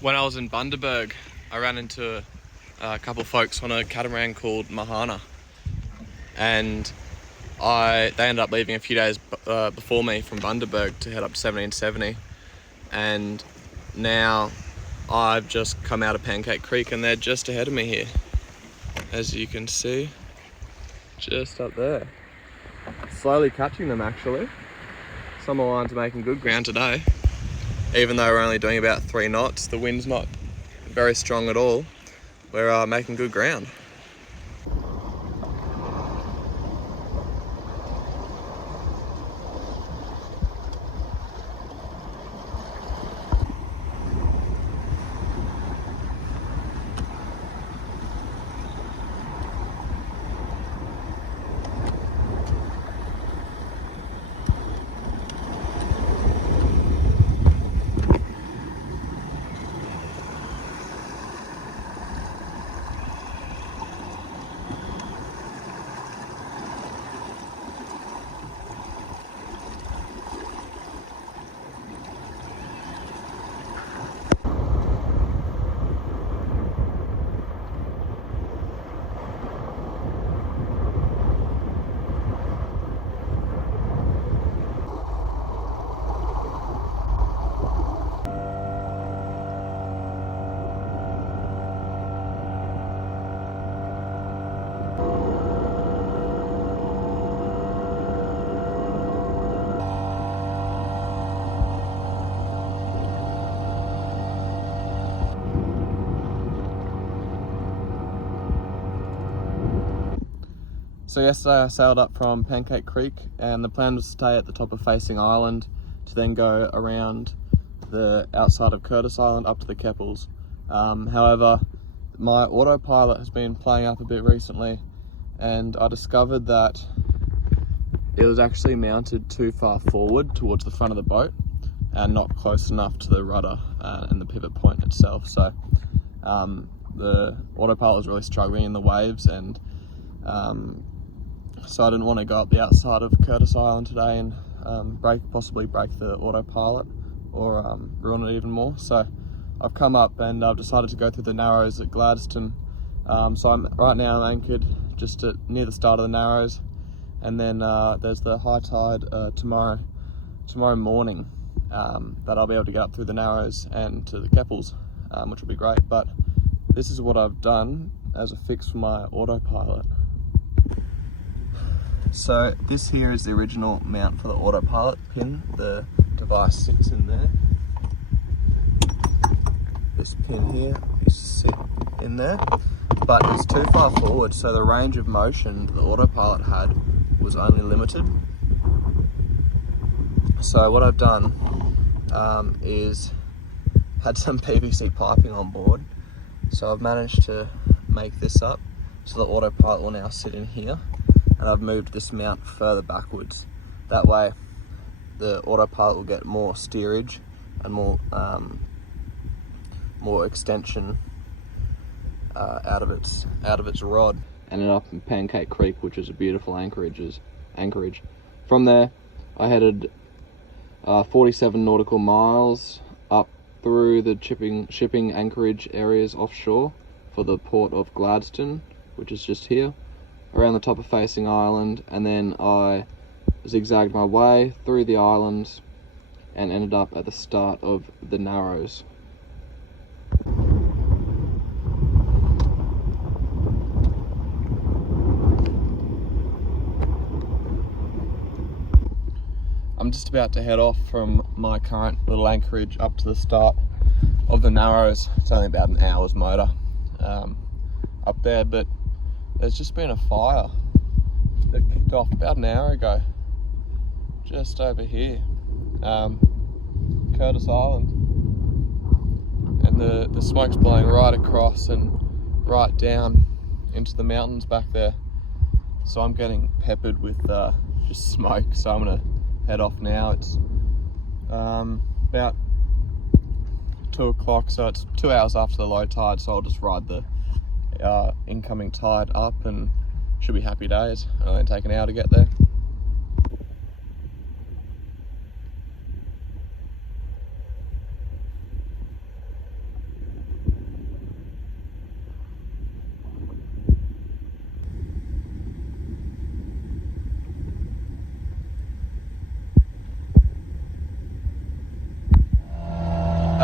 When I was in Bundaberg, I ran into a couple of folks on a catamaran called Mahana, and they ended up leaving a few days before me from Bundaberg to head up to 1770, and now I've just come out of Pancake Creek and they're just ahead of me here, as you can see, just up there. Slowly catching them actually. Some of the lines are making good ground today. Even though we're only doing about 3 knots, the wind's not very strong at all. We're making good ground. So yesterday I sailed up from Pancake Creek and the plan was to stay at the top of Facing Island to then go around the outside of Curtis Island up to the Keppels. However, my autopilot has been playing up a bit recently and I discovered that it was actually mounted too far forward towards the front of the boat and not close enough to the rudder and the pivot point itself. So the autopilot was really struggling in the waves, and so I didn't want to go up the outside of Curtis Island today and possibly break the autopilot or ruin it even more. So I've come up and I've decided to go through the Narrows at Gladstone. So right now I'm anchored just near the start of the Narrows, and then there's the high tide tomorrow morning that I'll be able to get up through the Narrows and to the Keppels, which will be great. But this is what I've done as a fix for my autopilot. So this here is the original mount for the autopilot pin. The device sits in there. This pin here used to sit in there, but it's too far forward, so the range of motion the autopilot had was only limited. So what I've done is had some PVC piping on board. So I've managed to make this up so the autopilot will now sit in here. And I've moved this mount further backwards. That way the autopilot will get more steerage and more extension out of its rod. Ended up in Pancake Creek, which is a beautiful anchorage. From there I headed 47 nautical miles up through the shipping anchorage areas offshore for the port of Gladstone, which is just here, around the top of Facing Island, and then I zigzagged my way through the islands and ended up at the start of the Narrows. I'm just about to head off from my current little anchorage up to the start of the Narrows. It's only about an hour's motor up there, but there's just been a fire that kicked off about an hour ago, just over here, Curtis Island, and the smoke's blowing right across and right down into the mountains back there. So I'm getting peppered with just smoke. So I'm gonna head off now. It's about 2 o'clock, so it's 2 hours after the low tide. So I'll just ride the incoming tide up and should be happy days. It'll only take an hour to get there.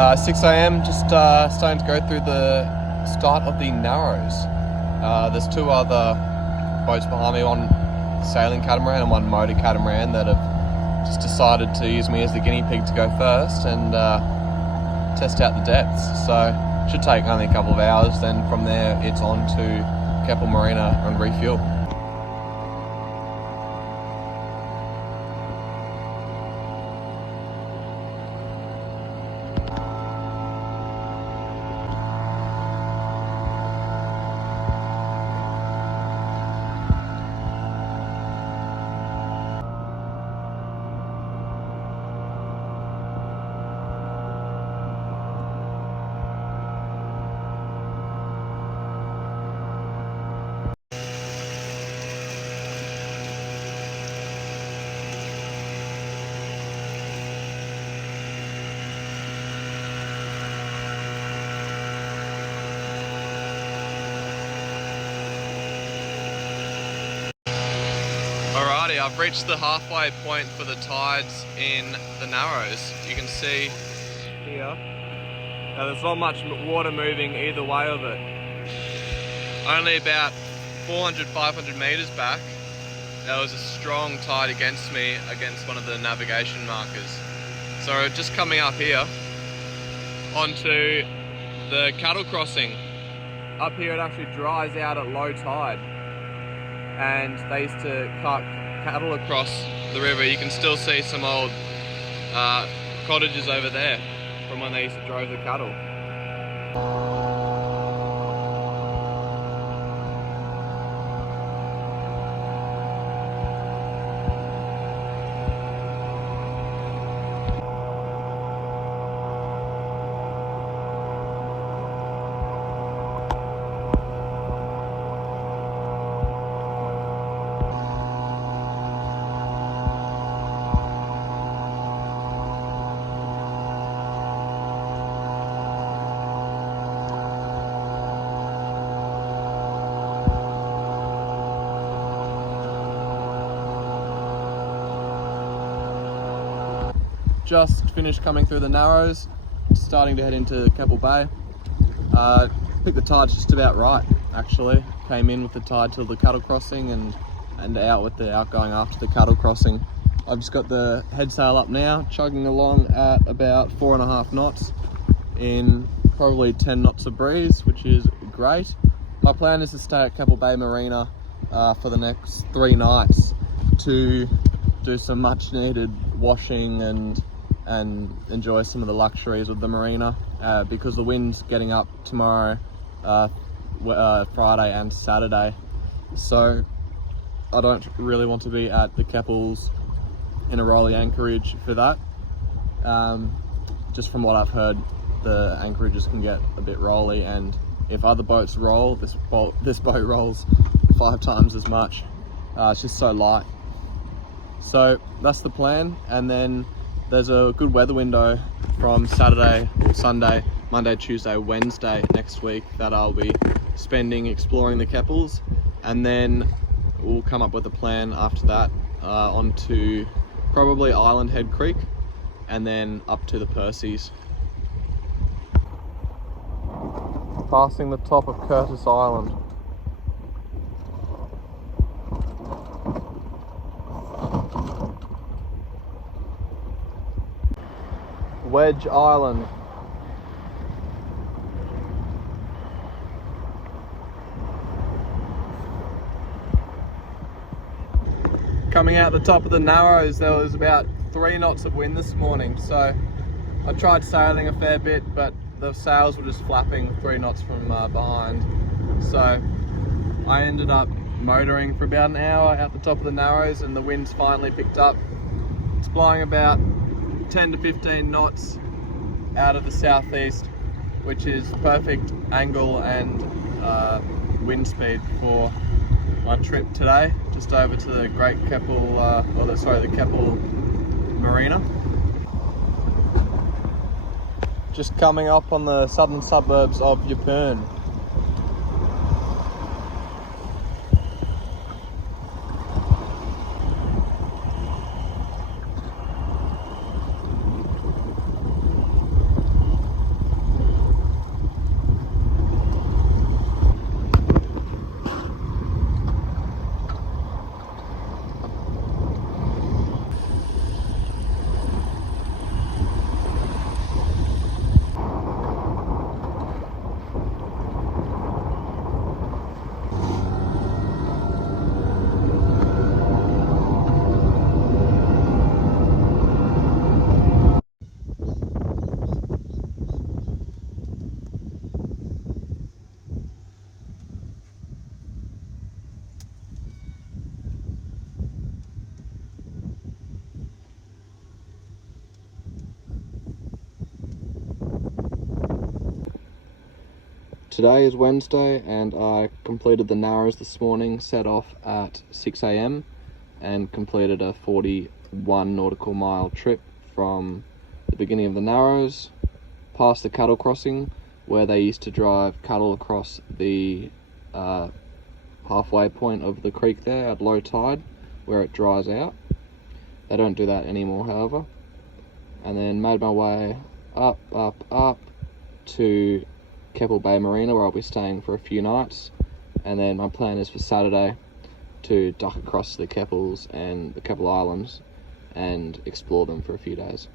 6 a.m, just starting to go through the start of the Narrows. There's two other boats behind me, one sailing catamaran and one motor catamaran, that have just decided to use me as the guinea pig to go first and test out the depths. So should take only a couple of hours, then from there it's on to Keppel Marina and refuel. Alrighty, I've reached the halfway point for the tides in the Narrows. You can see here, now there's not much water moving either way of it. Only about 400-500 metres back, there was a strong tide against me, against one of the navigation markers. So just coming up here onto the cattle crossing. Up here it actually dries out at low tide, and they used to cart cattle across the river. You can still see some old cottages over there from when they used to drive the cattle. Just finished coming through the Narrows, starting to head into Keppel Bay. Picked the tide just about right, actually. Came in with the tide till the cattle crossing and out with the outgoing after the cattle crossing. I've just got the head sail up now, chugging along at about 4.5 knots in probably 10 knots of breeze, which is great. My plan is to stay at Keppel Bay Marina for the next 3 nights to do some much needed washing and enjoy some of the luxuries of the marina, because the wind's getting up tomorrow, Friday and Saturday. So I don't really want to be at the Keppels in a rolly anchorage for that. Just from what I've heard, the anchorages can get a bit rolly, and if other boats roll, this boat rolls 5 times as much. It's just so light. So that's the plan, and then there's a good weather window from Saturday or Sunday, Monday, Tuesday, Wednesday next week that I'll be spending exploring the Keppels, and then we'll come up with a plan after that onto probably Island Head Creek and then up to the Percy's. Passing the top of Curtis Island. Wedge Island. Coming out the top of the Narrows, there was about 3 knots of wind this morning, so I tried sailing a fair bit, but the sails were just flapping 3 knots from behind. So I ended up motoring for about an hour out the top of the Narrows, and the wind's finally picked up. It's blowing about 10 to 15 knots out of the southeast, which is perfect angle and wind speed for my trip today, just over to the the Keppel Marina. Just coming up on the southern suburbs of Yeppoon. Today is Wednesday and I completed the Narrows this morning, set off at 6 a.m. and completed a 41 nautical mile trip from the beginning of the Narrows past the cattle crossing where they used to drive cattle across the halfway point of the creek there at low tide where it dries out. They don't do that anymore, however. And then made my way up to Keppel Bay Marina where I'll be staying for a few nights, and then my plan is for Saturday to duck across the Keppels and the Keppel Islands and explore them for a few days.